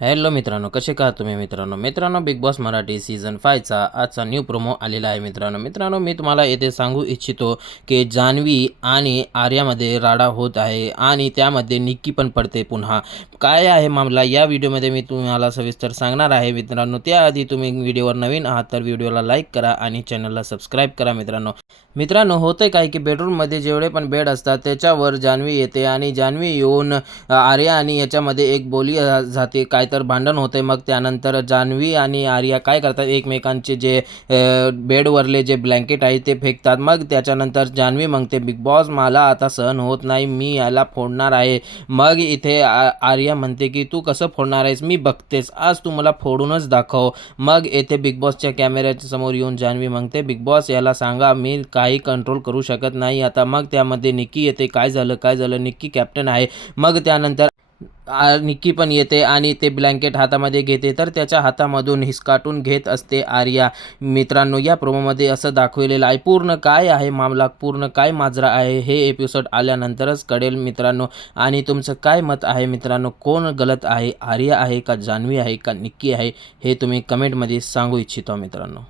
Hello मित्रांनो, कसे का तुम्ही मित्रांनो बिग बॉस मराठी सीझन 5चा आजचा न्यू प्रोमो आलेला आहे मित्रांनो मी तुम्हाला येथे सांगू इच्छितो की जान्हवी आणि आर्यामध्ये राडा होत आहे आणि त्यामध्ये निक्की पण पडते पुन्हा. काय आहे मामला या व्हिडिओमध्ये मी तुम्हाला सविस्तर सांगणार आहे मित्रांनो. त्याआधी तुम्ही व्हिडिओवर नवीन आहात तर व्हिडिओला लाईक करा आणि चॅनलला सबस्क्राईब करा मित्रांनो होते काय की बेडरूममध्ये जेवढे पण बेड असतात त्याच्यावर जान्हवी येते आणि जान्हवी येऊन आर्या आणि याच्यामध्ये एक बोली जाते, काय तर भांडण होते. मग त्यानंतर जान्हवी आणि आर्या काय करतात, एकमेकांचे जे बेडवरले जे ब्लँकेट आहे ते फेकतात. मग त्याच्यानंतर जान्हवी म्हणते, बिग बॉस मला आता सहन होत नाही, मी याला फोडणार आहे. मग इथे आर्या म्हणते की तू कसं फोडणार आहेस, मी बघतेस, आज तू मला फोडूनच दाखव. मग येथे बिग बॉसच्या कॅमेऱ्याच्या समोर येऊन जान्हवी म्हणते, बिग बॉस याला सांगा मी काही कंट्रोल करू शकत नाही आता. मग त्यामध्ये निक्की येते, काय झालं निक्की कॅप्टन आहे. मग त्यानंतर निक्की पण येते आणि ते ब्लँकेट हातामध्ये घेते तर त्याच्या हातामधून हिसकाटून घेत असते आर्या. मित्रांनो या प्रोमोमध्ये असं दाखवलेलं आहे. पूर्ण काय आहे मामला, पूर्ण काय माजरा आहे हे एपिसोड आल्यानंतरच कळेल मित्रांनो. आणि तुमचं काय मत आहे मित्रांनो, कोण गलत आहे, आर्या आहे का जान्हवी आहे का निक्की आहे, हे तुम्ही कमेंटमध्ये सांगू इच्छितो मित्रांनो.